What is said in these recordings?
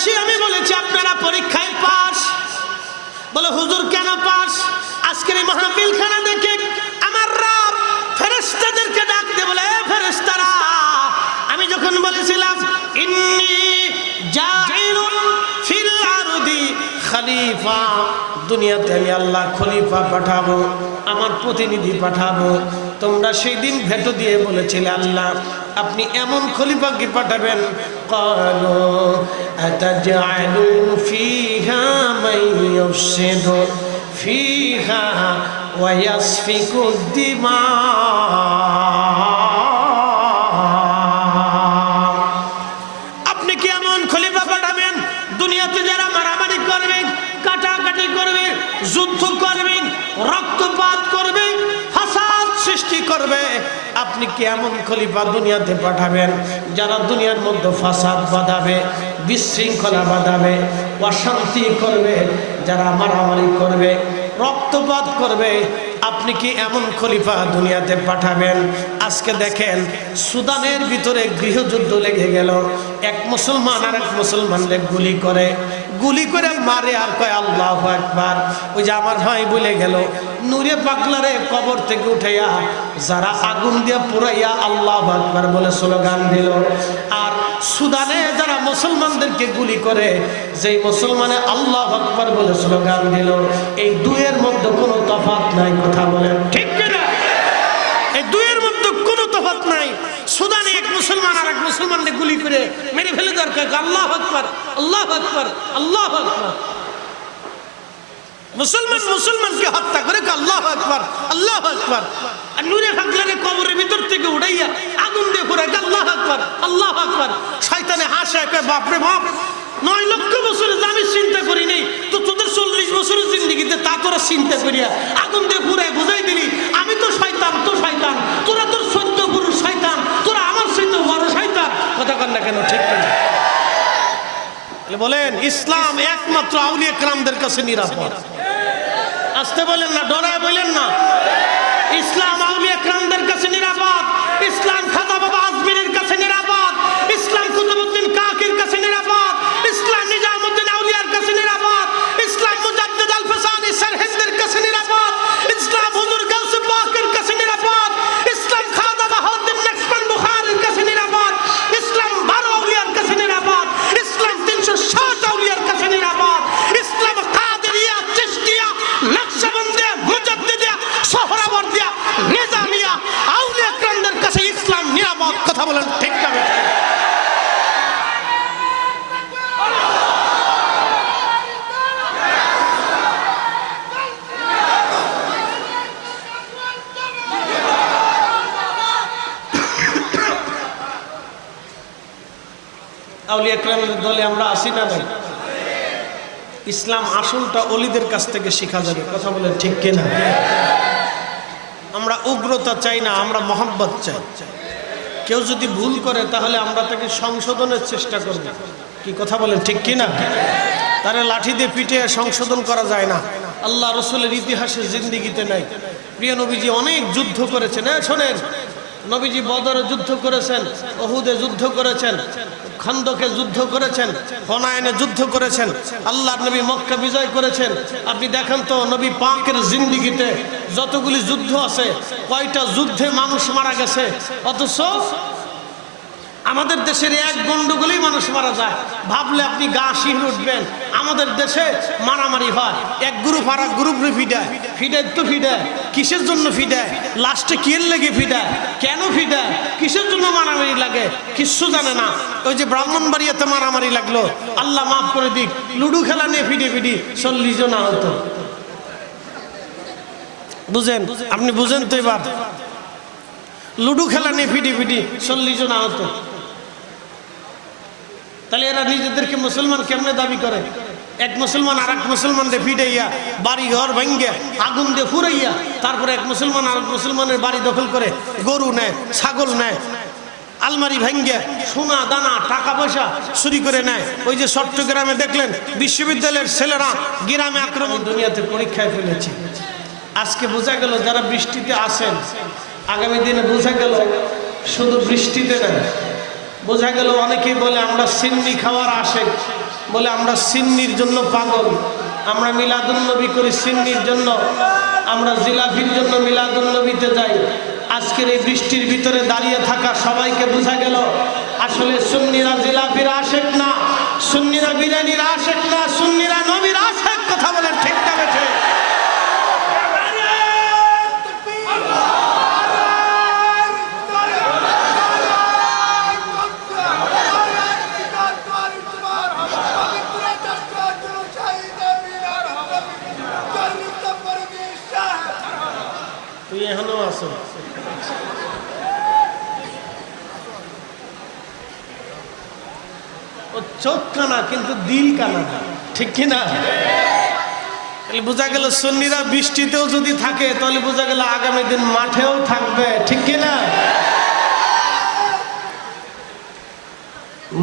এসে আমি বলেছি আপনারা পরীক্ষায় পাস। বলে হুজুর কেন পাস? আজকের এই মাহফিল খানা দেখে আমার রব ফেরেশতাদেরকে ডাক দিয়ে বলে, ফেরেশতারা, আমি যখন বলেছিলাম ইন্নী জাইলুন ফিল আরদি খলিফা, দুনিয়াতে আমি আল্লাহ খলিফা পাঠাবো, আমার প্রতিনিধি পাঠাবো, তোমরা সেই দিন ভেটো দিয়ে বলেছিলে আল্লাহ আপনি এমন খলিফা কি পাঠাবেন? ক্বালু আতাজআলু ফিহা মান ইউফসিদু ফিহা ওয়া ইয়াসফিকু দিমা, আপনি কি এমন খলিফা পাঠাবেন দুনিয়াতে যারা মারামারি করবে, কাটাকাটি করবে, যুদ্ধ করবে, রক্তপাত করবে, ফাসাদ সৃষ্টি করবে? আপনি কি এমন খলিফা দুনিয়াতে পাঠাবেন যারা দুনিয়ার মধ্যে ফাসাদ বাঁধাবে, বিশৃঙ্খলা বাঁধাবে, অশান্তি করবে, যারা মারামারি করবে, রক্তপাত করবে? আপনি কি এমন খলিফা দুনিয়াতে পাঠাবেন? আজকে দেখেন সুদানের ভিতরে গৃহযুদ্ধ লেগে গেল, এক মুসলমান আর এক মুসলমানদের গুলি করে মারে আর কয় আল্লাহু আকবার। ওই যে আমার ভাই বলে গেল, নূরে পাগলারে কবর থেকে উঠাইয়া যারা আগুন দিয়ে পুরাইয়া আল্লাহু আকবার বলে স্লোগান দিল, আর সুদানে যারা মুসলমানদেরকে গুলি করে যেই মুসলমানে আল্লাহু আকবার বলে স্লোগান দিল, এই দুয়ের মধ্যে কোনো তফাৎ নাই। কথা বলেন ঠিক কিনা? এই দুয়ের মধ্যে কোনো তফাৎ নাই। সুদানে এক মুসলমান আর এক মুসলমানকে গুলি করে মেরে ফেলে দেওয়ার কয় আল্লাহু আকবার, আল্লাহু আকবার, আল্লাহু আকবার। মুসলমান মুসলমানকে হত্যা করে আল্লাহু আকবার, আল্লাহু আকবার। আর নূরে পাগলারে কবরের ভিতর থেকে উঠাইয়া আগুন দিয়ে পুরাই আল্লাহু আকবার, আল্লাহু আকবার। শয়তানে হাসে কয় বাপ রে বাপ, 9 লক্ষ বছরে আমি চিন্তা করি নাই, তো তোদের 40 বছরের জিন্দেগিতে তা তোরা চিন্তা করিয়া আগুন দিয়ে পুরাই বুঝাই দিলি আমি তো শয়তান, তো শয়তান, তোরা তোর 14 পুরুষ শয়তান, তোরা আমার চাইতে বড় শয়তান। কথা কন না কেন? ঠিক কিনা বলেন? ইসলাম একমাত্র আউলিয়া কেরামদের কাছে নিরাপদ। আসতে বলেন না, ডরায় বলেন না। ইসলাম আউলিয়া কেরামদের কাছে নিরাপদ। ইসলাম খাজা বাবা আজমিরের কাছে নিরাপদ। ইসলাম কুতুবউদ্দিন কাকির কাছে নিরাপদ। ইসলাম নিজামউদ্দিন আউলিয়ার কাছে নিরাপদ। ইসলাম মুজাদ্দিদ আল ফাসানি সারহিন্দের কাছে নিরাপদ। ইসলাম হুজুর গাউসে পাকের কাছে নিরাপদ। ইসলাম খাজা বাহাউদ্দিন নকশবন্দ বুখারীর কাছে নিরাপদ। ইসলাম 12 আউলিয়ার কাছে নিরাপদ। ইসলাম 360 আউলিয়ার কাছে নিরাপদ। ইসলাম কাদেরিয়া, চিশতিয়া, নকশবন্দিয়া, মুজাদ্দিদিয়া, সোহরাওয়ার্দিয়া, নিজামিয়া, আউলিয়া কেরামদের কাছে ইসলাম নিরাপদ। কথা বলেন ঠিক না? আউলিয়া কেরামের দলে আমরা আসি না ভাই? ইসলাম আসলটা অলিদের কাছ থেকে শেখা যাবে। কথা বলেন ঠিক কিনা? আমরা উগ্রতা চাই না, আমরা মহব্বত চাই। কেউ যদি ভুল করে তাহলে আমরা তাকে সংশোধনের চেষ্টা করব। কি কথা বলেন ঠিক কিনা? তারা লাঠি দিয়ে পিটে সংশোধন করা যায় না। আল্লাহ রসুলের ইতিহাসে জিন্দিগিতে নাই। প্রিয় নবীজি অনেক যুদ্ধ করেছেন। শোনেন, নবীজি বদরে যুদ্ধ করেছেন, উহুদে যুদ্ধ করেছেন, খন্দকে যুদ্ধ করেছেন, হুনাইনে যুদ্ধ করেছেন, আল্লাহর নবী মক্কা বিজয় করেছেন। আপনি দেখেন তো নবী পাকের জিন্দিগিতে যতগুলি যুদ্ধ আছে, কয়টা যুদ্ধে মানুষ মারা গেছে, অথচ আমাদের দেশের এক গন্ডগোলেই মানুষ মারা যায়। ভাবলে আপনি গা শিহরে উঠবেন। আমাদের দেশে মারামারি হয়, এক গ্রুপ আর এক গ্রুপে ফিডায়, তো ফিডায় কিসের জন্য ফিডায়? লাস্টে কি লেগে ফিডায়? কেন ফিডায়? কিসের জন্য মারামারি লাগে? কিচ্ছু জানে না। ওই যে ব্রাহ্মণবাড়িয়াতে মারামারি লাগলো, আল্লাহ মাফ করে দিক, লুডু খেলা নিয়ে ফিডি 40 জন আহত। বুঝেন? আপনি বুঝেন তো এবার? লুডু খেলা নিয়ে ফিডি 40 জন আহত। তাহলে এরা নিজেদেরকে মুসলমান কেমনে দাবি করে? এক মুসলমান আর এক মুসলমানকে ফিডাইয়া বাড়ি ঘর ভাঙ্গিয়া আগুন দিয়ে ফুরাইয়া তারপরে এক মুসলমান আর এক মুসলমানের বাড়ি দখল করে গরু নেয়, ছাগল নেয়, আলমারি ভাঙ্গিয়া সোনা দানা টাকা পয়সা চুরি করে নেয়। ওই যে চট্টগ্রামে দেখলেন বিশ্ববিদ্যালয়ের ছেলেরা গ্রামে আক্রমণ। দুনিয়াতে পরীক্ষায় ফেলেছি। আজকে বোঝা গেল যারা বৃষ্টিতে আসেন, আগামী দিনে বোঝা গেল শুধু বৃষ্টিতে না, বোঝা গেল অনেকেই বলে আমরা সিন্নি খাওয়ার আশেক, বলে আমরা সিন্নির জন্য পাগল, আমরা মিলাদুন্নবী করি সিন্নির জন্য, আমরা জিলাপির জন্য মিলাদুন্নবীতে যাই। আজকের এই বৃষ্টির ভিতরে দাঁড়িয়ে থাকা সবাইকে বোঝা গেল আসলে সুন্নিরা জিলাপির আশেক না, সুন্নিরা বিরিয়ানির আশেক না, সুন্নিরা নবীর আশেক। কথা বলেন ঠিক না বেঠে? তুই এখনো আছো? ও চোখ কানা কিন্তু দিল কানা, ঠিক কিনা? বোঝা গেল সুন্নিরা বৃষ্টিতেও যদি থাকে তাহলে বোঝা গেল আগামী দিন মাঠেও থাকবে, ঠিক কিনা?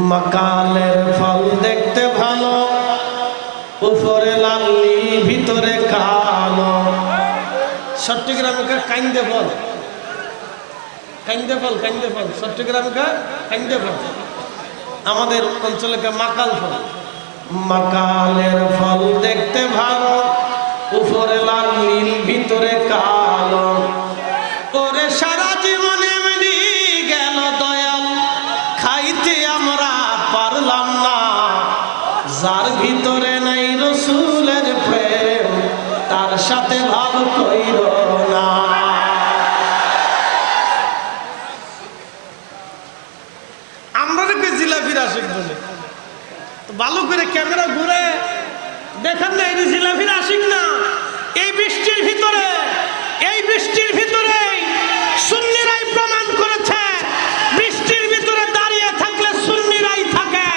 মাকালের ফল দেখতে ভালো, উপরে লালি ভিতরে কালো। চট্টগ্রামে কাইন্দে ফল, কাইন্দে ফল, কাইন্দে ফল। চট্টগ্রামে কাইন্দে ফল, আমাদের অঞ্চলে মাকাল ফল। মাকালের ফল দেখতে ভালো, উপরে লাল নীল ভিতরে কালো। ওরে সারা জীবনে এমনি গেল দয়াল, খাইতে আমরা পারলাম না। যার ভিতরে নাই রসুলের প্রেম, তার সাথে ভাব কইর না। আমরা জিলাপির আশিক বলে ভালো করে ক্যামেরা ঘুরে দেখেন না, এই জিলাপির আশিক না। এই বৃষ্টির ভিতরে, এই বৃষ্টির ভিতরে সুন্নিরাই প্রমাণ করেছে বৃষ্টির ভিতরে দাঁড়িয়ে থাকলে সুন্নিরাই থাকে।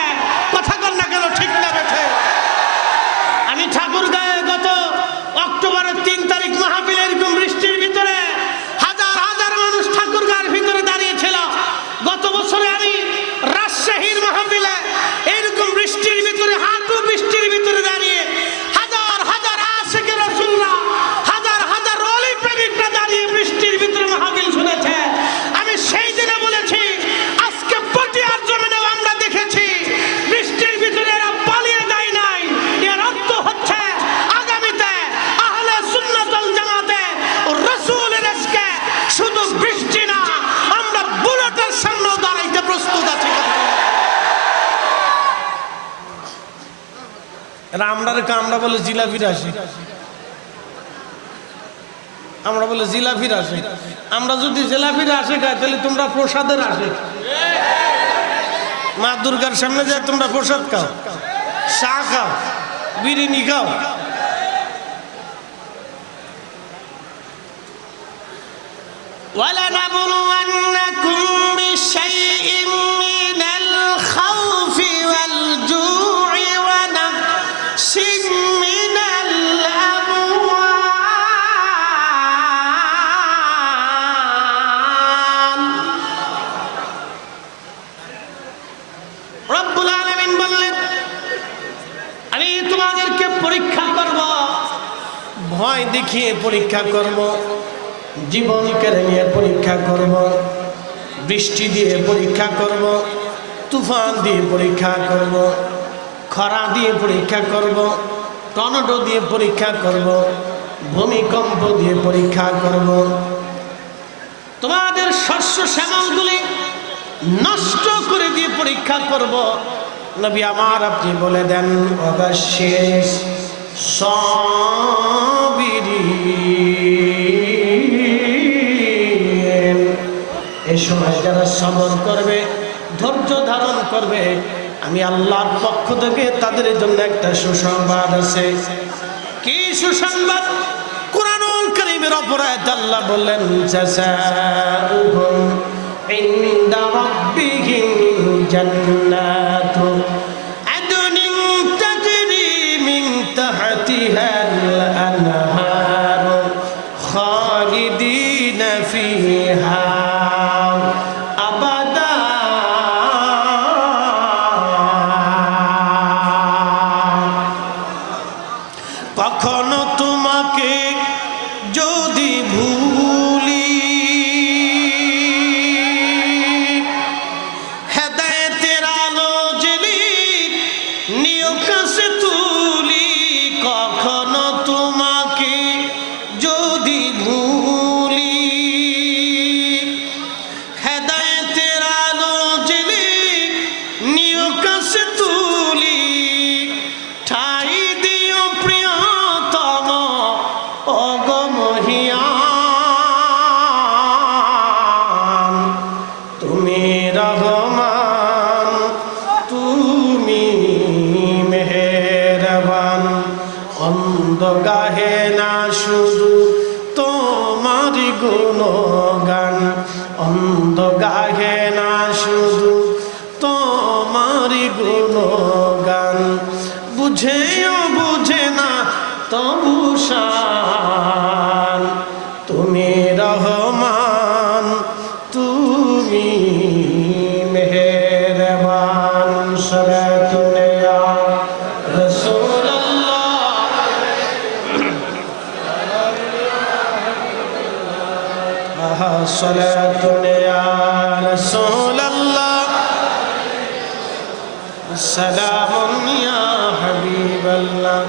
কথা কর না কেন, ঠিক না বেঠে? আমি ঠাকুরগাঁয়ে গত অক্টোবরের 3 তারিখ মাহফিলে এরকম বৃষ্টির ভিতরে হাজার হাজার মানুষ ঠাকুরগাঁয়ের ভিতরে দাঁড়িয়েছিল। গত বছরে আমি রাজশাহীর মাহফিলে এইরকম বৃষ্টির ভিতরে, হাঁটু বৃষ্টির ভিতরে দাঁড়িয়ে হাজার হাজার আশিকে রাসূলুল্লাহ, হাজার হাজার ওলি প্রেমিকরা দাঁড়িয়ে বৃষ্টির ভিতরে মাহফিল শুনেছে। আমি সেই দিনে বলেছি, আজকে পটিয়ার জমিনেও আমরা দেখেছি বৃষ্টির ভিতরে এরা পালিয়ে যায় নাই। এর অর্থ হচ্ছে আগামীতে আহলে সুন্নাত ওয়াল জামাতে রাসূলের ইশকে শুধু বৃষ্টি না, আমরা বুলেটের সামনেও দাঁড়াইতে প্রস্তুত আছি। আমরা বলে জিলাপির আশিক, আমরা বলে জিলাপির আশিক। আমরা যদি জিলাপির আশিক হয় তাহলে তোমরা প্রসাদের আশিক। মা দুর্গার সামনে যায় তোমরা প্রসাদ খাও, চা খাও, বিরিয়ানি খাও। وَلَنَبْلُوَنَّكُمْ بِشَيْءٍ مِّنَ الْخَوْفِ وَالْجُوعِ وَنَقْصٍ مِّنَ الْأَمْوَالِ। রব্বুল আলামিন বললেন, আমি তোমাদেরকে পরীক্ষা করব, ভয় দেখিয়ে পরীক্ষা করব, জীবন কেড়ে নিয়ে পরীক্ষা করব, বৃষ্টি দিয়ে পরীক্ষা করব, তুফান দিয়ে পরীক্ষা করব, খরা দিয়ে পরীক্ষা করব, টর্নেডো দিয়ে পরীক্ষা করব, ভূমিকম্প দিয়ে পরীক্ষা করব। তোমাদের শস্য শ্যামলগুলি নষ্ট করে দিয়ে পরীক্ষা করব। নবী আমার, আপনি বলে দেন, অবশ্যই সাবিরিন, এই সময় যারা সবর করবে, ধৈর্য ধারণ করবে, আমি আল্লাহর পক্ষ থেকে তাদের জন্য একটা সুসংবাদ আছে। কি সুসংবাদ? কুরআনুল কারীমের অপরাধ আল্লাহ বললেন, জাযাউহুম ইনদা রাব্বিহিম জান্নাতু আদনিন তাজরি মিন তাহতিহাল আনহার খালিদিনা ফিহা আবাদা। কখনো তোমাকে যদি ভুলি, হেদায়েত সে তুলি ঠাই দিও প্রিয়তম অগমহিয়ান তুমি রহমান তুমি মেহেরবান অন্ধ গাহে না শুধু তোমার গুণগান অন্ধ গাহে না শুধু তোমার গুণগান বুঝেও বুঝে না তবু শান তুমি রহমান তুমি মেহেরবান সালাতুনে ইয়া রাসূলুল্লাহ সালাতুনে ইয়া রাসূলুল্লাহ সালামুন ইয়া হাবিবাল্লাহ।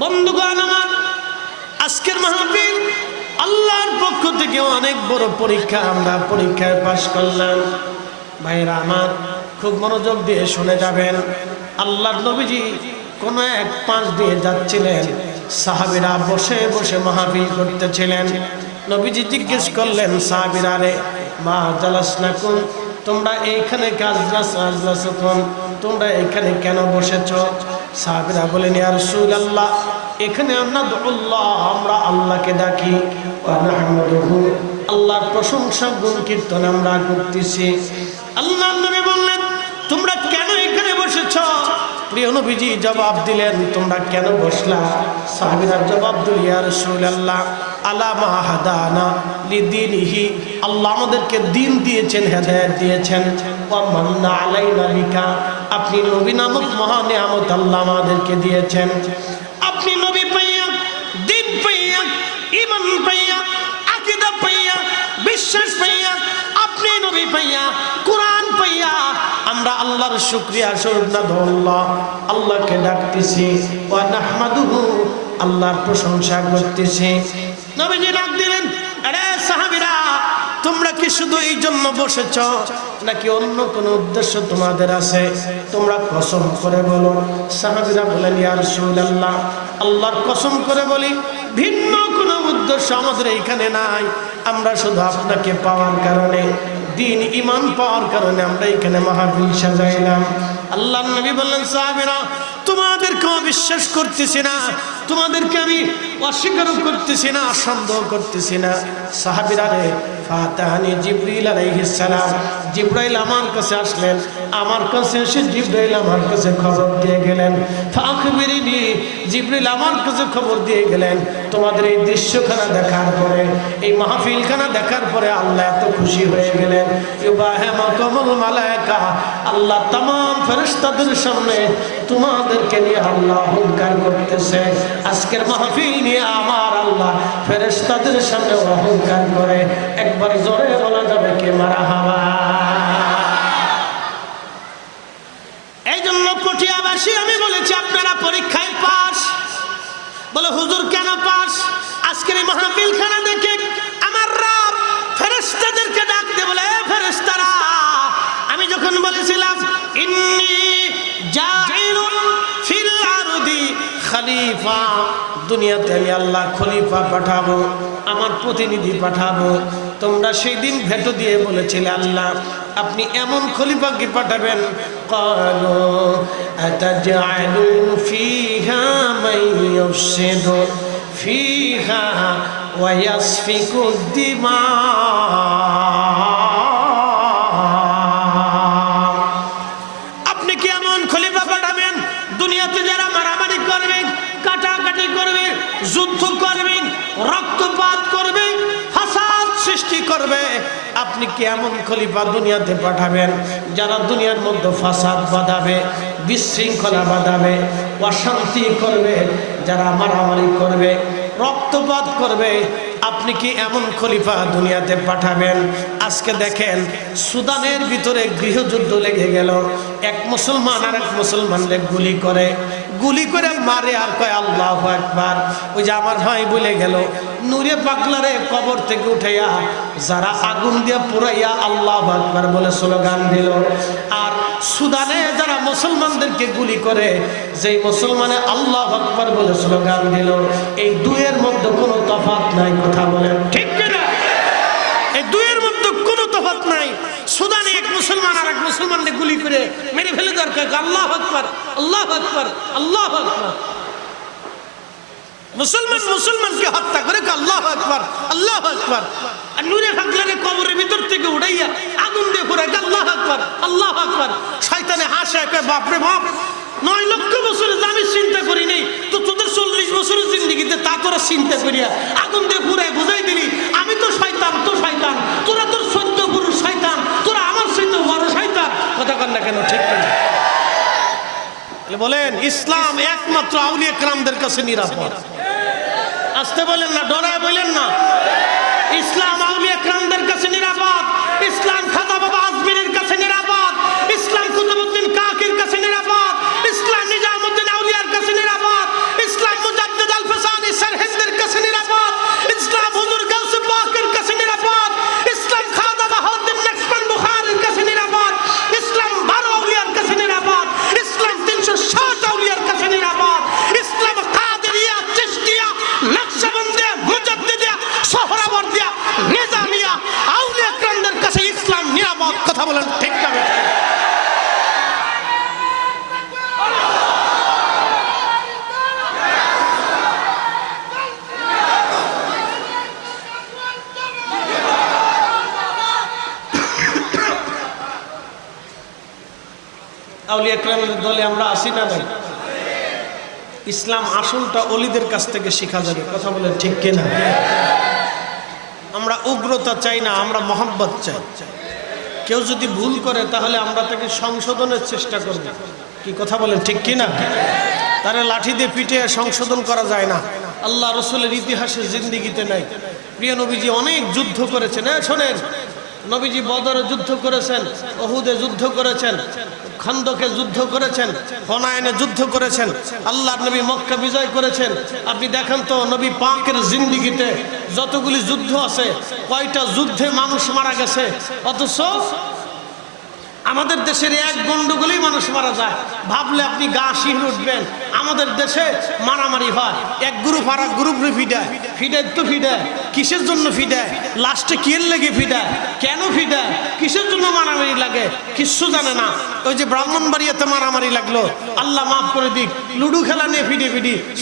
বন্ধুগণ আমার, আজকের মাহফিল আল্লাহর পক্ষ থেকে অনেক বড় পরীক্ষা। আমরা পরীক্ষায় পাশ করলাম। ভাইরা আমার, খুব মনোযোগ দিয়ে শুনে যাবেন। আল্লাহর নবীজি কোন এক পাশ দিয়ে যাচ্ছিলেন, সাহাবীরা বসে বসে মাহফিল করতেছিলেন। নবীজি জিজ্ঞেস করলেন সাহাবীরা, রে মা জালাসনাকুম, তোমরা এইখানে তোমরা এখানে কেন বসেছ? সাহাবীরা বলেন, ইয়া রাসূলুল্লাহ, এখানে আমরা আল্লাহকে ডাকি, আল্লাহর প্রশংসা গুণ কীর্তন আমরা করতেছি। আল্লাহর নবী বললেন, তোমরা কেন এখানে বসেছ? প্রিয় নবীজি জবাব দিলেন, তোমরা কেন বসলা? সাহাবীরা জবাব দিল, ইয়া রাসূলুল্লাহ, আলা মা হাদানা লিদীনিহি, আল্লাহ আমাদেরকে দ্বীন দিয়েছেন, হেদায়েত দিয়েছেন। ওয়া মান্না আলাইনা বিকা, আপনি নবী নামক মহা নিয়ামত আল্লাহ আমাদেরকে দিয়েছেন। আপনি নবী পাইয়া, দ্বীন পাইয়া, ঈমান পাইয়া, আকীদা পাইয়া, বিশ্বাস পাইয়া, আপনি নবী পাইয়া, কোরআন পাইয়া আমরা আল্লাহর শুকরিয়া স্বরূপ না আল্লাহকে ডাকতেছি। ওয়া নাহমাদুহু, আল্লাহর প্রশংসা করতেছি। নবীজি ডাক দিলেন, আরে সাহাবীরা, তোমরা কি শুধু এই জন্য বসেছ নাকি অন্য কোনো উদ্দেশ্য তোমাদের আছে? তোমরা কসম করে বলো। সাহাবীরা বলেন, ইয়া রাসূলুল্লাহ, আল্লাহর কসম করে বলি, ভিন্ন কোনো উদ্দেশ্য আমাদের এইখানে নাই। আমরা শুধু আপনাকে পাওয়ার কারণে, দ্বীন ঈমান পাওয়ার কারণে আমরা এখানে মাহফিল সাজাইলাম। আল্লাহর নবী বললেন, সাহাবীরা, তোমাদেরকে বিশ্বাস করতেছি না, তোমাদেরকে আমি অস্বীকার করতেছি না, সন্দেহ করতেছি না। সাহাবীরা, রে ফাতাহানি জিবরিল আলাইহিস সালাম, জিবরাইল আমার কাছে আসলেন। আমার কাছে এসে জিবরাইল আমার কাছে খবর দিয়ে গেলেন। ফাখবিরিনি, জিবরিল আমার কাছে খবর দিয়ে গেলেন, তোমাদের এই দৃশ্যখানা দেখার পরে, এই মাহফিলখানা দেখার পরে আল্লাহ এত খুশি হয়ে গেলেন। ইউবাহিমাকুমুল মালায়েকা, আল্লাহ तमाम ফেরেশতাদের সামনে তোমাদেরকে নিয়ে আল্লাহ অহংকার করতেছে। আজকের মাহফিল নিয়ে আমার আল্লাহ ফেরেশতাদের সামনে অহংকার করে। একবার জোরে বলা যাবে কি মারহাবা? এই জন্য পটিয়াবাসী আমি বলেছি, আপনারা পরীক্ষায় পাস। বলে হুজুর কেন পাস? আজকের এই মাহফিলখানা দেখে আমার রব ফেরেশতাদেরকে ডাক দিয়ে বলে, ফেরেশতারা, আমি যখন বলেছিলাম ইন্নী জাইলুন ফিল আরদি খলিফা, দুনিয়াতে আমি আল্লাহ খলিফা পাঠাবো, আমার প্রতিনিধি পাঠাবো, তোমরা সেই দিন ভেটো দিয়ে বলেছিলে আল্লাহ আপনি এমন খলিফাকে পাঠাবেন। ক্বালু আতাজআলু ফিহা মান ইউফসিদু ফিহা ওয়া ইয়াসফিকু দিমা, আপনি কি এমন খলিফা পাঠাবেন দুনিয়াতে যারা মারামারি করবে, কাটাকাটি করবে, যুদ্ধ করবে, রক্তপাত করবে, ফাসাদ সৃষ্টি করবে? আপনি কি এমন খলিফা দুনিয়াতে পাঠাবেন যারা দুনিয়ার মধ্যে ফাসাদ বাঁধাবে, বিশৃঙ্খলা বাঁধাবে, অশান্তি করবে, যারা মারামারি করবে, রক্তপাত করবে? আপনি কি এমন খলিফা দুনিয়াতে পাঠাবেন? আজকে দেখেন, সুদানের ভিতরে গৃহযুদ্ধ লেগে গেল। এক মুসলমান আর এক মুসলমানকে গুলি করে মারে আর কয় আল্লাহু আকবার। ওই যে আমার ভাই বলে গেল, নূরে পাগলারে কবর থেকে উঠাইয়া যারা আগুন দিয়ে পুরাইয়া আল্লাহু আকবার বলে স্লোগান দিল, আর সুদানে যারা মুসলমানদেরকে গুলি করে, যেই মুসলমানে আল্লাহু আকবার বলে স্লোগান দিল, এই দুইয়ের মধ্যে কোনো তফাৎ নাই। কথা বলেন ঠিক কিনা? এই দুইয়ের মধ্যে কোনো তফাৎ নাই। সুদানে এক মুসলমান আর এক মুসলমানকে গুলি করে মেরে ফেলে দরকার, আল্লাহু আকবার, আল্লাহু আকবার, আল্লাহু আকবার। মুসলমান মুসলমানকে হত্যা করে আল্লাহু আকবার, আল্লাহু আকবার। আর নূরে ফাকলারে কবরের ভিতর থেকে উড়াইয়া আগুন দিয়ে পুরাই আল্লাহু আকবার, আল্লাহু আকবার। শয়তানে হাসে, কয় বাপ রে বাপ, 9 লক্ষ বছরের আমি চিন্তা করি নাই, তো তোদের 40 বছরের জিন্দেগিতে তা তোরা চিন্তা করিয়া আগুন দিয়ে পুরাই বুঝাই দিলি আমি তো শয়তান, তো শয়তান, তোরা তোর 14 পুরুষ শয়তান, তোরা আমার সাথে বড় শয়তান। কথা কন না কেন? ঠিক কিনা বলেন? ইসলাম একমাত্র আউলিয়া কেরামদের কাছে নিরাপদ। আসতে বলেন না, ডরায় বলেন না। ইসলাম আউলিয়া কেরামদের কাছে নিরাপদ। ইসলাম খাজা বাবা আজমিরের কাছে নিরাপদ। ইসলাম কুতুবউদ্দিন কাকির কাছে নিরাপদ। ইসলাম নিজামউদ্দিন আউলিয়ার কাছে নিরাপদ। ইসলাম মুজাদ্দিদ আল ফাসানি সারহিন্দের কাছে নিরাপদ। ইসলাম হুজুর গাউসে পাকের কাছে নিরাপদ। ইসলাম খাজা বাহাউদ্দিন নকশবন্দ বুখারীর কাছে নিরাপদ। ইসলাম 12 আউলিয়ার কাছে নিরাপদ। ইসলাম 360 আউলিয়ার কাছে নিরাপদ। ইসলাম কাদেরিয়া, চিশতিয়া, নকশবন্দিয়া, মুজাদ্দিদিয়া, সোহরাওয়ার্দিয়া, নিজামিয়া, আউলিয়া কেরামদের কাছে ইসলাম নিরাপদ। কথা বলেন ঠিক না? আউলিয়া কেরামদের দলে আমরা আসি না ভাই? ইসলাম আসলটা অলিদের কাছ থেকে শেখা যাবে। কথা বলেন ঠিক কিনা? আমরা উগ্রতা চাই না, আমরা মহব্বত চাই। কেউ যদি ভুল করে তাহলে আমরা তাকে সংশোধনের চেষ্টা করব। কি কথা বলেন ঠিক কিনা? তারে লাঠি দিয়ে পিঠে সংশোধন করা যায় না। আল্লাহ রসুলের ইতিহাসে জিন্দিগিতে নাই। প্রিয় নবীজি অনেক যুদ্ধ করেছেন। শোনেন, নবীজি বদরে যুদ্ধ করেছেন, উহুদে যুদ্ধ করেছেন, খন্দকে যুদ্ধ করেছেন, হুনাইনে যুদ্ধ করেছেন, আল্লাহর নবী মক্কা বিজয় করেছেন। আপনি দেখেন তো নবী পাকের জিন্দিগিতে যতগুলি যুদ্ধ আছে, কয়টা যুদ্ধে মানুষ মারা গেছে, অথচ আমাদের দেশের এক গন্ডগোলেই মানুষ মারা যায়। ভাবলে আপনি গা শিহরে উঠবেন। আমাদের দেশে মারামারি হয়, এক গ্রুপ আর এক গ্রুপে ফিডায়, ফিডায় তো ফিডায়, কিসের জন্য ফিডায়, লাস্টে কিয়ের লেগে ফিডায়, কেন ফিডায়, কিসের জন্য মারামারি লাগে কিচ্ছু জানে না। ওই যে ব্রাহ্মণবাড়িয়াতে মারামারি লাগলো, আল্লাহ মাফ করে দিক, লুডু খেলা নিয়ে ফিডে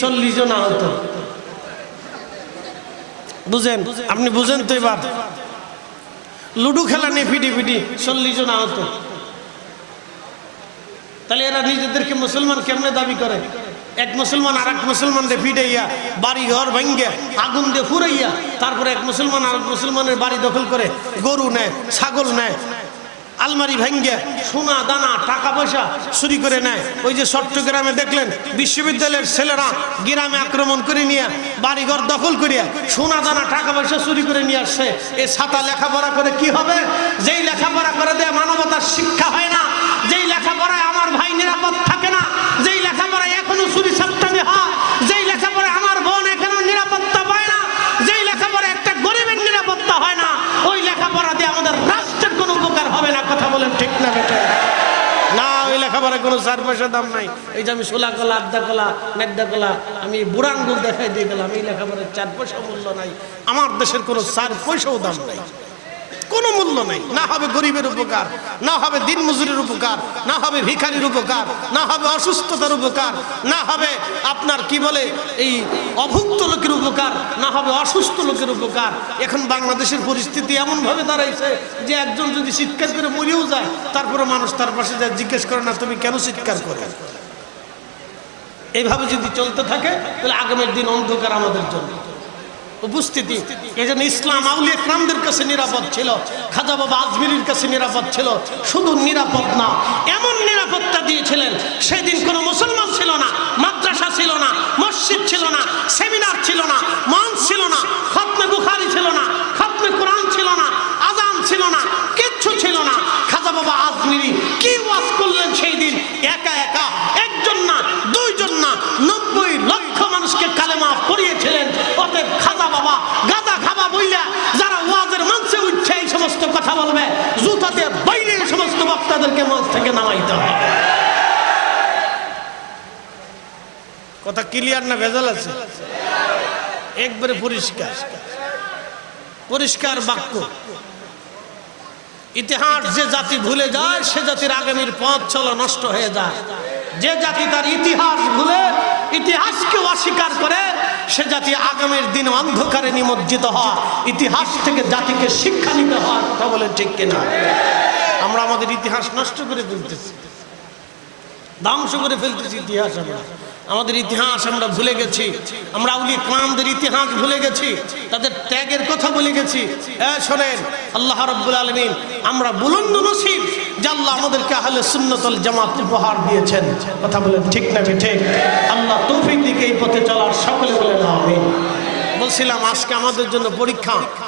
40 জন আহত। বুঝেন? আপনি বুঝেন তো এবার? লুডু খেলা নিয়ে ফিডি 40 জন আহত। তাহলে এরা নিজেদেরকে মুসলমান কেমনে দাবি করে? এক মুসলমান আর এক মুসলমানকে ফিডাইয়া বাড়ি ঘর ভাঙ্গিয়া আগুন দিয়ে ফুরাইয়া তারপরে এক মুসলমান আর এক মুসলমানের বাড়ি দখল করে গরু নেয়, ছাগল নেয়, আলমারি ভাঙ্গিয়া সোনা দানা টাকা পয়সা চুরি করে নেয়। ওই যে চট্টগ্রামে দেখলেন বিশ্ববিদ্যালয়ের ছেলেরা গ্রামে আক্রমণ করে নিয়ে বাড়িঘর দখল করিয়া সোনা দানা টাকা পয়সা চুরি করে নিয়ে আসছে। এ ছাতা লেখাপড়া করে কি হবে? যেই লেখাপড়া করে দেয় মানবতার শিক্ষা হয় না, যেই লেখাপড়ায় আমার ভাই নিরাপদ থাকে না, যেই লেখাপড়ায় এখনো চুরি ছাপ্টামি হয়, যেই লেখাপড়ায় আমার বোন এখনো নিরাপত্তা পায় না, যেই লেখাপড়ায় একটা গরিবের নিরাপত্তা হয় না, ওই লেখাপড়া দিয়ে আমাদের রাষ্ট্রের কোনো উপকার হবে না। কথা বলেন ঠিক না বেটা? না, ওই লেখাপড়ার কোনো 4 পয়সা দাম নাই। এই যে আমি সোলা কলা, আড্ডা কলা, মেদ্দা কলা, আমি বুড়া আঙ্গুল দেখাই দিয়ে গেলাম, এই লেখাপড়ার 4 পয়সা মূল্য নাই। আমার দেশের কোনো 4 পয়সাও দাম নাই, কোনো মূল্য নেই। না হবে গরিবের উপকার, না হবে দিন মজুরের উপকার, না হবে ভিখারির উপকার, না হবে অসুস্থতার উপকার, না হবে আপনার কি বলে এই অভুক্ত লোকের উপকার, না হবে অসুস্থ লোকের উপকার। এখন বাংলাদেশের পরিস্থিতি এমন ভাবে দাঁড়াইছে যে একজন যদি চিৎকার করে মরেও যায়, তারপরে মানুষ তার পাশে যায় জিজ্ঞেস করে না তুমি কেন চিৎকার করে। এইভাবে যদি চলতে থাকে তাহলে আগামীর দিন অন্ধকার আমাদের জন্য। উপস্থিতি এজন্য ইসলাম আউলিয়া কেরামদের কাছে নিরাপদ ছিল, খাজা বাবা আজমিরের কাছে নিরাপদ ছিল। শুধু নিরাপদ না, এমন নিরাপত্তা দিয়েছিলেন সেদিন কোনো মুসলমান ছিল না, মাদ্রাসা ছিল না, মসজিদ ছিল না, সেমিনার ছিল না, মঞ্চ ছিল না, খতমে বুখারী ছিল না, খতমে কোরআন ছিল না, আযান ছিল না, কিচ্ছু ছিল না। খাজা বাবা আজমিরি কি ওয়াজ করলেন সেই দিন? একা একা, একজন না, 2 জন না, 90 লক্ষ মানুষকে কালেমা পড়িয়েছিলেন। অতএব খাজা বাবা গাঁজা খাবা বইলা যারা ওয়াজের মঞ্চে উঠছে এই সমস্ত কথা বলবে, জুতাতে বাইরে এই সমস্ত বক্তাদের আমাদেরকে মঞ্চ থেকে নামাইতে হবে। কথা ক্লিয়ার না ভেজাল আছে? একবারে পরিষ্কার পরিষ্কার বাক্য। ইতিহাস যে জাতি ভুলে যায় সে জাতির আগামীর পথ চলা নষ্ট হয়ে যায়। যে জাতি তার ইতিহাস ভুলে ইতিহাসকে অস্বীকার করে সে জাতি আগামীর দিন অন্ধকারে নিমজ্জিত হয়। ইতিহাস থেকে জাতিকে শিক্ষা নিতে হয়। কথা বলেন ঠিক কিনা? আমরা আমাদের ইতিহাস নষ্ট করে ফেলতেছি, ধ্বংস করে ফেলতেছি ইতিহাস। আমাদের ইতিহাস আমরা ভুলে গেছি। আমরা আউলিয়া কিরামদের ইতিহাস ভুলে গেছি, তাদের ত্যাগের কথা ভুলে গেছি। শোনেন, আল্লাহ রাব্বুল আলামিন আমরা বুলন্দ নসিব যে আল্লাহ আমাদেরকে আহলে সুন্নাত ওয়াল জামাত উপহার দিয়েছেন। কথা বলেন ঠিক না ঠিক? আল্লাহ তৌফিক দিকে এই পথে চলার সকলে বলেন আমিন। বলছিলাম আজকে আমাদের জন্য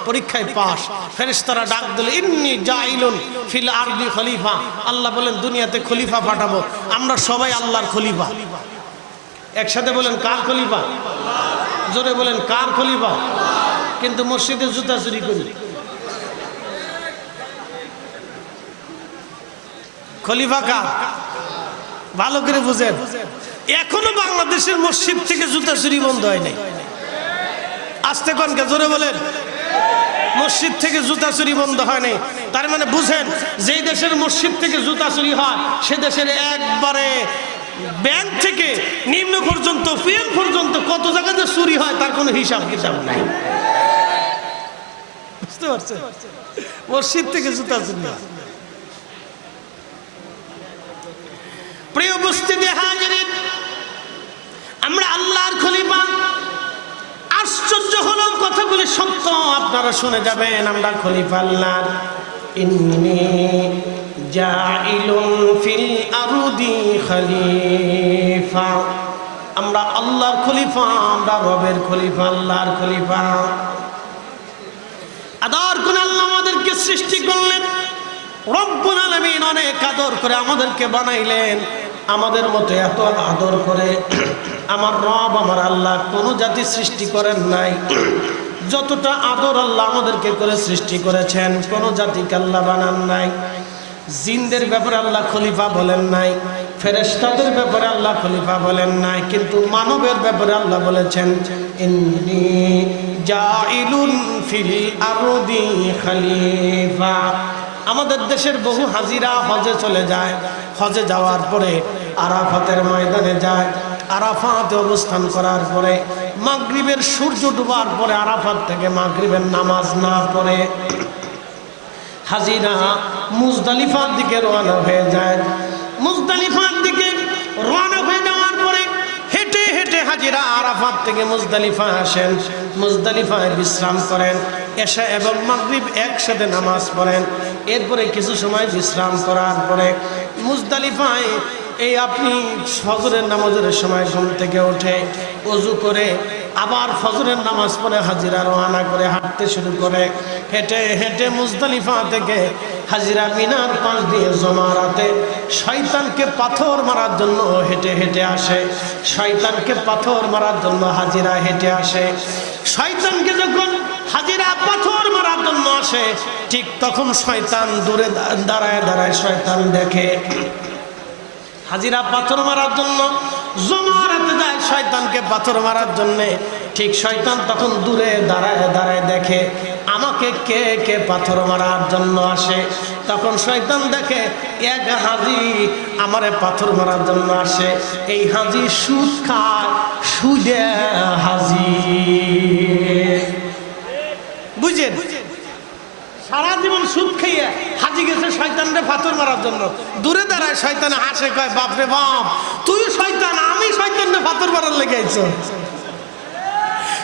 পরীক্ষায় পাস। ফেরেশতারা ডাক দিল, ইন্নী জাইলুন ফিল আরদি খলিফা। আল্লাহ বলেন দুনিয়াতে খলিফা পাঠাবো। আমরা সবাই আল্লাহর খলিফা। একসাথে বলেন কার খলিফা? জোরে বলেন কার খলিফা? কিন্তু মসজিদে জুতা চুরি করি। খলিফা কার? ভালো করে বুঝেন। এখনো বাংলাদেশের মসজিদ থেকে জুতা চুরি বন্ধ হয় নাই। আস্তে কনকে জোরে বলেন, মসজিদ থেকে জুতা চুরি বন্ধ হয় নাই। তার মানে বুঝেন, যেই দেশের মসজিদ থেকে জুতা চুরি হয় সে দেশের একবারে ব্যাংক থেকে নিম্ন পর্যন্ত পিএম পর্যন্ত কত জায়গাতে চুরি হয় তার কোনো হিসাব কিতাব নাই। বুঝতে পারছেন? মসজিদ থেকে জুতা চুরি হয়। প্রিয় উপস্থিতি হাজিরিন, আমরা আল্লাহর খলিফা। আশ্চর্য হলো, কথাগুলি সত্য, আপনারা শুনে যাবেন। আমরা খলিফা আল্লাহর। ইন্নী জাইলুন ফিল আরদি খলিফা। আমরা আল্লাহর খলিফা, আমরা রবের খলিফা, আল্লাহর খলিফা। আদর করে আল্লাহ আমাদেরকে সৃষ্টি করলেন। রব্বুল আলামিন অনেক আদর করে আমাদেরকে বানাইলেন। আমাদের মতো এত আদর করে আমার রব আমার আল্লাহ কোন জাতি সৃষ্টি করেন নাই। যতটা আদর আল্লাহ আমাদেরকে করে সৃষ্টি করেছেন কোন জাতিকে আল্লাহ বানান নাই। জিনদের ব্যাপারে আল্লাহ খলিফা বলেন নাই, ফেরেশতাদের ব্যাপারে আল্লাহ খলিফা বলেন নাই, কিন্তু মানবের ব্যাপারে আল্লাহ বলেছেন ইন্নী জাইলুন ফিল আরদি খলিফা। আমাদের দেশের বহু হাজিরা হজে চলে যায়। হজে যাওয়ার পরে আরাফাতের ময়দানে যায়। আরাফাতে অবস্থান করার পরে মাগরিবের সূর্য ডুবার পরে আরাফাত থেকে মাগরিবের নামাজ না পড়ে হাজিরা মুজদালিফার দিকে রওনা হয়ে যায়। মুজদালিফার দিকে রওনা হয়ে যাওয়ার পরে হেঁটে হেঁটে হাজিরা আরাফাত থেকে মুজদালিফা আসেন। মুজদালিফায় বিশ্রাম করেন। এশা এবং মাগরিব একসাথে নামাজ পড়েন। এরপরে কিছু সময় বিশ্রাম করার পরে মুজদালিফায় এই আপনি ফজরের নামাজের সময় ঘুম থেকে উঠে ওযু করে আবার ফজরের নামাজ পড়ে হাজিরা রওনা করে হাঁটতে শুরু করে। হেঁটে হেঁটে মুজদালিফা থেকে হাজিরা মিনার পাশ দিয়ে জমারাতে শয়তানকে পাথর মারার জন্য হেঁটে হেঁটে আসে। শয়তানকে পাথর মারার জন্য হাজিরা হেঁটে আসে। শয়তানকে যখন হাজিরা পাথর মারার জন্য আসে ঠিক তখন শয়তান দূরে দাঁড়ায় দাঁড়ায় শয়তান দেখে হাজিরা পাথর মারার জন্য জমারাতে যায় শয়তানকে পাথর মারার জন্য। ঠিক শয়তান তখন দূরে দাঁড়ায় দাঁড়ায় দেখে আমাকে কে কে পাথর মারার জন্য আসে। তখন শয়তান দেখে এক হাজি আমারে পাথর মারার জন্য আসে। এই হাজি সুদ খায়, সুদে হাজি। বুঝেন? সারা জীবন সুদ খাইয়া হাজি গেছে শয়তানরে পাথর মারার জন্য। দূরে দাঁড়ায় শয়তান হাসে, কয় বাপরে বাপ, তুই শয়তান, আমি শয়তানরে পাথর মারার লেগে আইছো।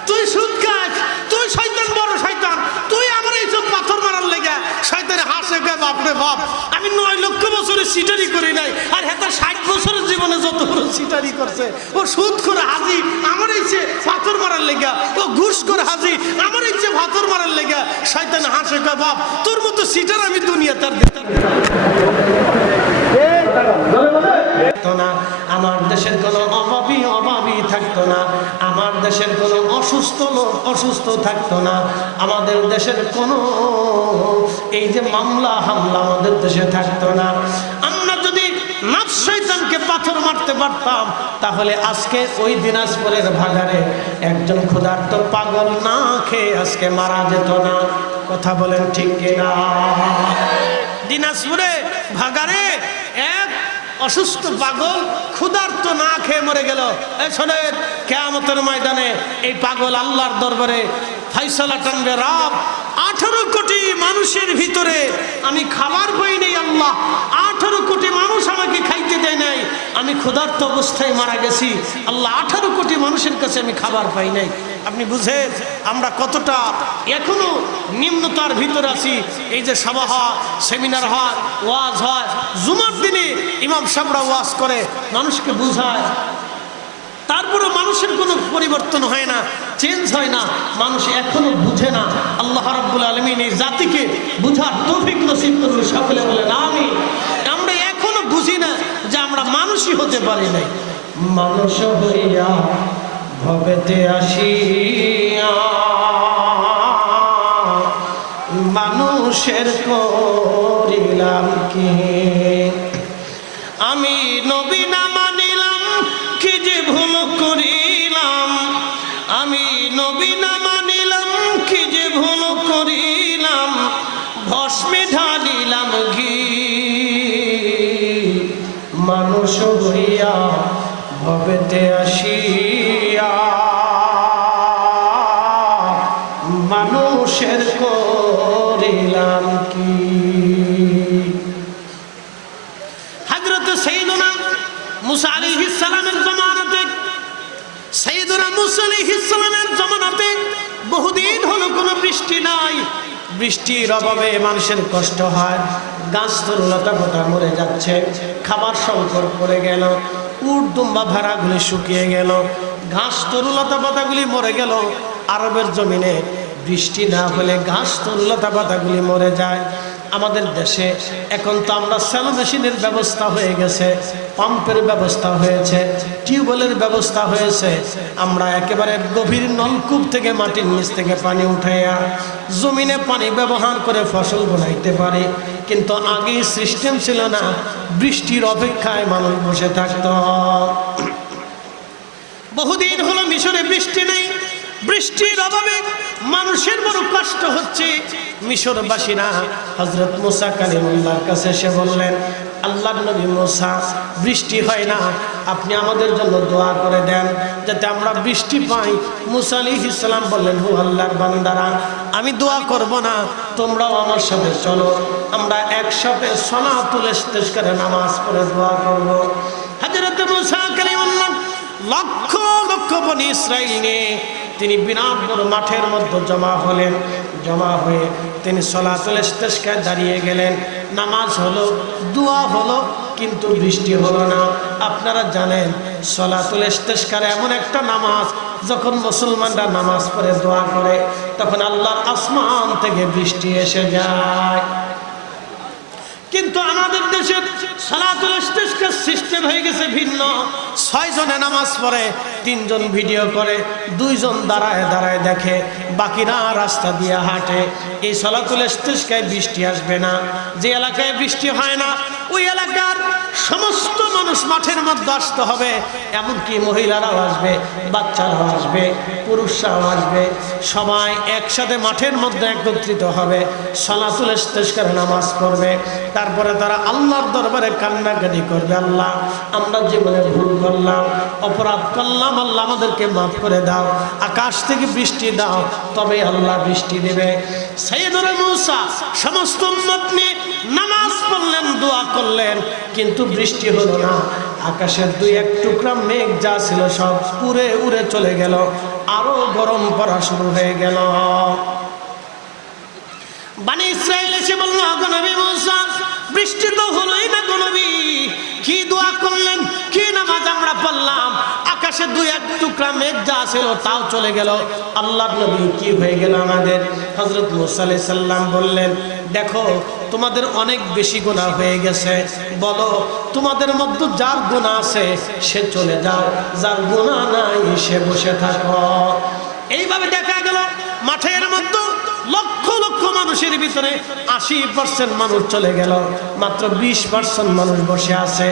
তুই সুদ খাস, তুই শয়তান, বড় শয়তান, তুই আমার এইসব পাথর মারার লেগে। শয়তানে হাসে, কয় বাপরে বাপ, আমি 9 লক্ষ বছরের সিটারি করি নাই, আর হেতা 60 বছরের জীবনে যত বড় সিটারি করছে। ও সুদ করে হাজি আমার এইছে পাথর মারার লেগে, ও ঘুষ করে হাজি আমার এইছে পাথর মারার লেগে। শয়তানে হাসে, কয় বাপ, তোর মতো সিটার আমি দুনিয়াতে আর দেখতাম না। আমার দেশের কোনো অভাবী থাকতো না। আমার দেশের কোনো অসুস্থ লোক অসুস্থ থাকতো না। আমাদের দেশের কোনো এই যে মামলা হামলা আমাদের দেশে থাকতো না। তাদেরকে পাথর মারতে পারতাম, তাহলে আজকে ওই দিনাজপুরের ভাগাড়ে একজন ক্ষুধার্ত পাগল না খেয়ে আজকে মারা যেত না। কথা বলেন ঠিক কিনা? দিনাজপুরে ভাগাড়ে এক অসুস্থ পাগল ক্ষুধার্ত না খেয়ে মরে গেল। এই শোনেন, কিয়ামতের ময়দানে এই পাগল আল্লাহর দরবারে ফয়সালা টানবে, রব 18 কোটি মানুষের ভিতরে আমি খাবার পাই নাই, আল্লাহ 18 কোটি মানুষ আমাকে খাইতে দেয় নাই, আমি ক্ষুধার্ত অবস্থায় মারা গেছি, আল্লাহ 18 কোটি মানুষের কাছে আমি খাবার পাই নাই। আপনি বুঝেন আমরা কতটা এখনো নিম্নতার ভিতরে আছি। এই যে সভা হয়, সেমিনার হয়, ওয়াজ হয়, জুমার দিনে ইমাম সাহেবরা ওয়াজ করে, মানুষকে বুঝায়, তারপরে মানুষের কোনো পরিবর্তন হয় না, চেঞ্জ হয় না, মানুষ এখনো বুঝে না। আল্লাহ রাব্বুল আলামিন এই জাতিকে বুঝার তৌফিক নসিব করুন, সকলে বলেন আমিন। আমরা এখনো বুঝি না যে আমরা মানুষই হতে পারি নাই। মানুষ হইয়া ভবেতে আসিয়া মানুষের করিলাম কি, আমি নবী না মানিলাম কি যে ভুল করিলাম, আমি নবী না মানিলাম কি যে ভুল করিলাম, ভস্মে ঢালিলাম ঘি, মানুষ হইয়া ভবেতে আসিয়া মানুষের করিলাম কি। হযরত সাইয়্যিদুনা মুসা আলাইহিস সালামের জামানাতে, সাইয়্যিদুনা মুসা আলাইহিস সালামের জামানাতে বহুদিন হলো কোনো বৃষ্টি নাই। বৃষ্টির অভাবে মানুষের কষ্ট হয়, গাছ তরুলতা পাতা মরে যাচ্ছে, খাবার সংকট পড়ে গেল, উট দুম্বা ভেড়াগুলি শুকিয়ে গেল, ঘাস তরুলতা পাতাগুলি মরে গেল। আরবের জমিনে বৃষ্টি না হলে ঘাস তরুলতা পাতাগুলি মরে যায়। আমাদের দেশে এখন তো আমরা স্যালো মেশিনের ব্যবস্থা হয়ে গেছে, পাম্পের ব্যবস্থা হয়েছে, টিউবওয়েলের ব্যবস্থা হয়েছে, আমরা একেবারে গভীর নলকূপ থেকে মাটির নিচ থেকে পানি উঠাইয়া জমিনে পানি ব্যবহার করে ফসল বোনাইতে পারি। কিন্তু আগে সিস্টেম ছিল না, বৃষ্টির অপেক্ষায় মানুষ বসে থাকত। বহুদিন হলো মিশরে বৃষ্টি নেই, বৃষ্টির অভাবে মানুষের বড় কষ্ট হচ্ছে। মিশরবাসীরা হযরত মুসা কালিমুল্লাহর কাছে এসে বললেন, আল্লাহর নবী মুসা, বৃষ্টি হয় না, আপনি আমাদের জন্য দোয়া করে দেন যাতে আমরা বৃষ্টি পাই। মুসা আলাইহিস সালাম বললেন, হো আল্লাহর বান্দারা, আমি দোয়া করব না, তোমরাও আমার সাথে চলো, আমরা একসাথে সালাতুল ইস্তিসকারে নামাজ পড়ে দোয়া করব। হযরত মুসা কালিমুল্লাহ লক্ষ লক্ষ বনি ইসরাইল নিয়ে তিনি বিরাট বড় মাঠের মধ্যে জমা হলেন। জমা হয়ে তিনি সালাতুল ইস্তিসকায় দাঁড়িয়ে গেলেন। নামাজ হলো, দোয়া হলো, কিন্তু বৃষ্টি হলো না। আপনারা জানেন সালাতুল ইস্তিসকার এমন একটা নামাজ, যখন মুসলমানরা নামাজ পড়ে দোয়া করে তখন আল্লাহর আসমান থেকে বৃষ্টি এসে যায়। কিন্তু আমাদের দেশে সালাতুল ইস্তিসকার সিস্টেম হয়ে গেছে ভিন্ন। 6 জনে নামাজ পড়ে, 3 জন ভিডিও করে, 2 জন দাঁড়ায় দাঁড়ায় দেখে, বাকিরা রাস্তা দিয়ে হাঁটে। এই সালাতুল ইস্তিসকায় বৃষ্টি আসবে না। যে এলাকায় বৃষ্টি হয় না ওই এলাকার সমস্ত মানুষ মাঠের মধ্যে আসতে হবে, এমনকি মহিলারাও আসবে, বাচ্চারাও আসবে, পুরুষরাও আসবে, সবাই একসাথে মাঠের মধ্যে একত্রিত হবে, সালাতুল ইস্তিসকার নামাজ পড়বে। তারপরে তারা আল্লাহর দরবারে কান্নাকাটি করবে, আল্লাহ আমরা জীবনে ভুল করলাম, অপরাধ করলাম, আল্লাহ আমাদেরকে মাফ করে দাও, আকাশ থেকে বৃষ্টি দাও, তবে আল্লাহ বৃষ্টি দেবে। সাইয়্যিদুনা মুসা সমস্ত উম্মত নিয়ে নামাজ পড়লেন, দোয়া করলেন, কিন্তু বৃষ্টি হলো না। আকাশের 2-1 টুকরা মেঘ যা ছিল সব উড়ে উড়ে চলে গেল, আরো গরম পড়া শুরু হয়ে গেল। বনি ইসরাইল এসে বলল, গো নবী মুসা, বৃষ্টি তো হলোই না গো নবী, কি দোয়া করলেন, কি নামাজ আমরা পড়লাম, আকাশে 2-1 টুকরা মেঘ যা ছিল তাও চলে গেল, আল্লাহর নবী কি হয়ে গেল আমাদের? হযরত মুসা আলাইহিস সালাম বললেন, দেখো তোমাদের অনেক বেশি গুনাহ হয়ে গেছে, বলো তোমাদের মধ্যে যার গুনাহ আছে সে চলে যাও, যার গুনাহ নাই সে বসে থাকো। এইভাবে দেখা গেল মাঠের মধ্যে লক্ষ লক্ষ মানুষের ভিতরে 80% মানুষ চলে গেল, মাত্র 20% মানুষ বসে আছে।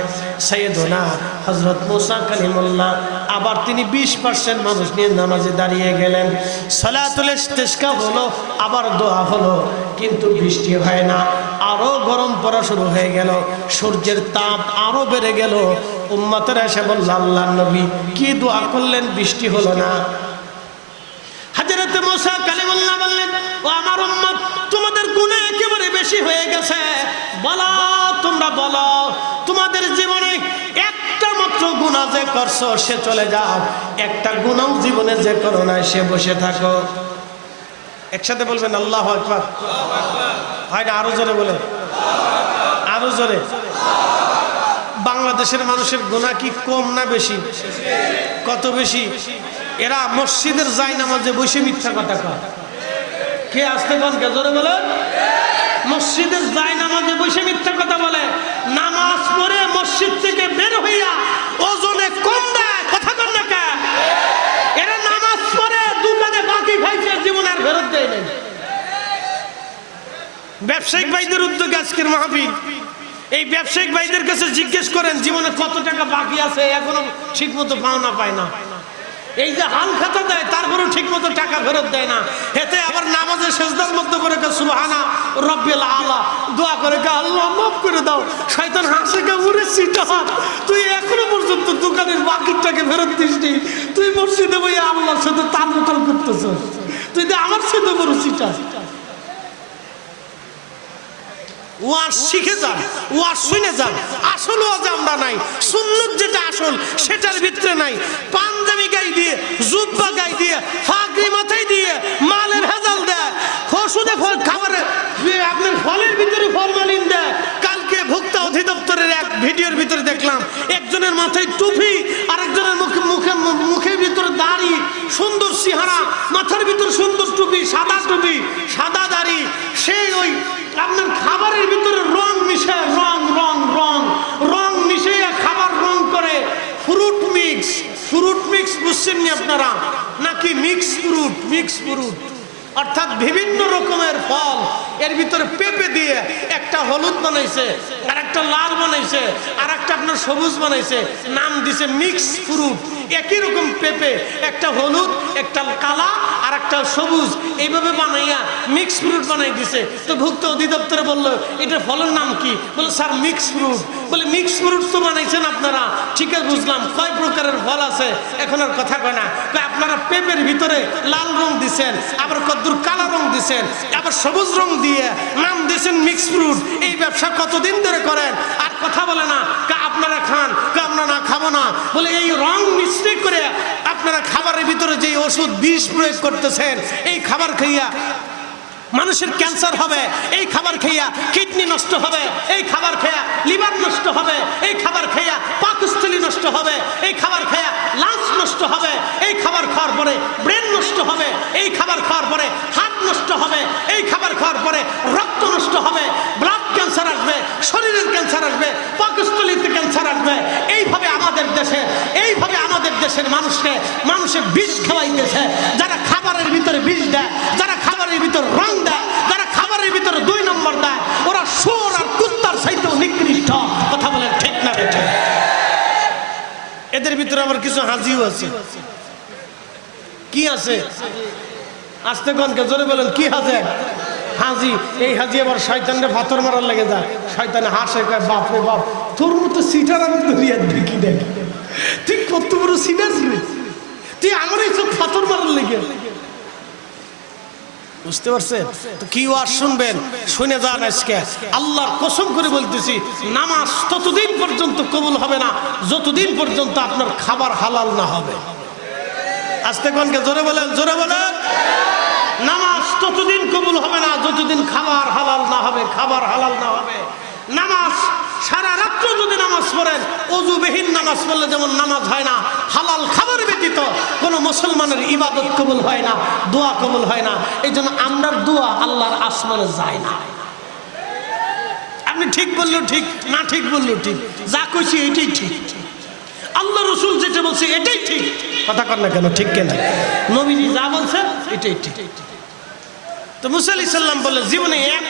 সাইয়েদনা হযরত মুসা কালিমুল্লাহ আবার তিনি 20% মানুষ নিয়ে নামাজে দাঁড়িয়ে গেলেন। সালাতুল ইস্তিসকা হলো, আবার দোয়া হলো, কিন্তু বৃষ্টি হয় না। আরো গরম পড়া শুরু হয়ে গেল, সূর্যের তাপ আরো বেড়ে গেল। উম্মতেরা এসে বলল, আল্লাহর নবী কি দোয়া করলেন, বৃষ্টি হলো না। হযরত মুসা কালিমুল্লাহ বললেন, ও আমার উম্মত, তোমাদের গুনাহ একেবারে বেশি হয়ে গেছে। বলো, তোমরা বলো, তোমাদের জীবনে একটা মাত্র গুনাহ যে করছো সে চলে যাও, একটা গুনাহ জীবনে যে করো না সে বসে থাকো। একসাথে বলবেন আল্লাহু আকবার। হয় না? আরো জোরে বলেন, আরো জোরে। বাংলাদেশের মানুষের গুনাহ কি কম না বেশি? কত বেশি? এরা মসজিদের জায়নামাজে বসে মিথ্যা কথা কয়। কে আসতে কোন কে জোরে বলেন? মসজিদের জায়নামাজে বসে মিথ্যা কথা বলে, নামাজ পড়ে মসজিদ থেকে বের হইয়া ওজনে কম দেয়। কথা কন না কে? এরা নামাজ পড়ে দোকানে বাকি খাইছে, জীবন আর ফেরত দেয় নাই। ব্যবসায়িক ভাইদের উদ্যোগে আজকের মাহফিল। এই ব্যবসায়িক ভাইদের কাছে জিজ্ঞেস করেন জীবনে কত টাকা বাকি আছে, এখনো ঠিক মতো পাওনা পায় না। এই যে হাল খাতা দেয় তারপরেও ঠিক মতো টাকা ফেরত দেয় না। এতে আবার নামাজে সেজদার মধ্যে করে সুবহানা রব্বিল আলা দোয়া করে, আল্লাহ মাফ করে দাও। শয়তান হাসে কে উড়ে সিটা, তুই এখনো পর্যন্ত দোকানের বাকির টাকা ফেরত দিসনি। তুই মসজিদে বই আল্লাহর সাথে তাল মোতাল করতেছ, তুই তো আমার সাথে বড় সিটা। ওয়াজ শিখে যান, ওয়াজ শুনে যান। আসল ওয়াজ আমরা নাই, সুন্নত যেটা আসল সেটার ভিতরে নাই। পাঞ্জাবি গাই দিয়ে, জুব্বা গাই দিয়ে, ফাগরি মাথায় দিয়ে, মালে ভেজাল দেয়, ওষুধে ফল খাবারে আপনার ফলের ভিতরে ফরমালিন দেয়। কালকে ভোক্তা অধিদপ্তরের এক ভিডিওর ভিতরে দেখলাম, একজনের মাথায় টুপি, আরেকজনের মুখের ভিতরে দাড়ি, সুন্দর চেহারা, মাথার ভিতরে সুন্দর টুপি, সাদা দাড়ি। সেই ওই আপনার খাবারের ভিতরে রং মিশে, রং মিশে খাবার রং করে। ফ্রুট মিক্স বুঝছেন নি আপনারা? নাকি মিক্স ফ্রুট অর্থাৎ বিভিন্ন রকমের ফল, এর ভিতরে পেঁপে দিয়ে একটা হলুদ বানাইছে, আর একটা লাল বানাইছে, আর একটা আপনার সবুজ বানাইছে, নাম দিছে মিক্স ফ্রুট। একই রকম পেঁপে, একটা হলুদ, একটা কালা, আর একটা সবুজ, এইভাবে বানাইয়া মিক্স ফ্রুট বানাই দিছে। তো ভুক্ত অধিদপ্তরে বললো, এটা ফলের নাম কি? বলে স্যার মিক্স ফ্রুট। বলে মিক্স ফ্রুট তো বানাইছেন আপনারা, ঠিক আছে বুঝলাম, কয় প্রকারের ফল আছে এখন আর কথা কয় না। আপনারা পেঁপের ভিতরে লাল রং দিছেন, আবার কদ্দুর কালো রং দিছেন, আবার সবুজ রং দিয়ে নাম দিয়েছেন মিক্স ফ্রুট। এই ব্যবসা কতদিন ধরে করেন আর কথা বলে না? আপনারা খান, আমরা না খাবো না। বলে এই রং মিশ্রিত করে আপনারা খাবারের ভিতরে যে ওষুধ বিষ প্রয়োগ করতেছেন, এই খাবার খাইয়া মানুষের ক্যান্সার হবে, এই খাবার খাইয়া কিডনি নষ্ট হবে, এই খাবার খাইয়া লিভার নষ্ট হবে, এই খাবার খাইয়া পাকস্থলী নষ্ট হবে, এই খাবার খাইয়া লাঞ্চ নষ্ট হবে, এই খাবার খাওয়ার পরে ব্রেন নষ্ট হবে, এই খাবার খাওয়ার পরে হার্ট নষ্ট হবে, এই খাবার খাওয়ার পরে রক্ত নষ্ট হবে, ব্লাড ক্যান্সার আসবে, শরীরের ক্যান্সার আসবে, পাকস্থলীতে ক্যান্সার আসবে। এইভাবে আমাদের দেশের মানুষের বিষ খাওয়াইতেছে। যারা খাবারের ভিতরে বিষ দেয়, যারা খাবারের ভিতরে রং দেয়, যারা খাবারের ভিতরে 2 নম্বর দেয়, ওরা শুয়োর আর কুত্তার চাইতেও নিকৃষ্ট। কথা বলেন ঠিক না বেঠিক? এদের ভিতরে আবার কিছু হাজিও আছে। কি আছে? আস্তে কনকে জোরে বলেন, কি হাজে? হাজি। এই হাজি আবার শয়তানরে পাথর মারার লেগে যায়। শয়তানে হাসে, কয় বাপ রে বাপ, তোর মতো সিটার আমি দুনিয়া দেখি। তুই কত বড় সিটার ছিলি, তুই আমার এইসব পাথর মারার লেগে। বুঝতে পারছেন? তো কি ওয়াজ শুনবেন, শুনে যান। আজকে আল্লাহর কসম করে বলতেছি, নামাজ ততদিন পর্যন্ত কবুল হবে না যতদিন পর্যন্ত আপনার খাবার হালাল না হবে। আস্তে কনকে জোরে বলেন, জোরে বলেন। নামাজ ততদিন কবুল হবে না যতদিন খাবার হালাল না হবে, খাবার হালাল না হবে। নামাজ সারা রাত্র যদি নামাজ পড়েন, ওযুবিহীন নামাজ পড়লে যেমন নামাজ হয় না, হালাল খাবার ব্যতীত কোনো মুসলমানের ইবাদত কবুল হয় না, দোয়া কবুল হয় না। এই জন্য আমরার দোয়া আল্লাহর আসমানে যায় না। আপনি ঠিক বললেও ঠিক, না ঠিক বললেও ঠিক, যা কইছি এটাই ঠিক। আল্লাহ রসুল যেটা বলছে এটাই ঠিক। কথা কর না কেন? ঠিক কেনা? নবীজি যা বলছে এটাই ঠিক। তো মুসা আলাইহিস সালাম বললেন জীবনে এক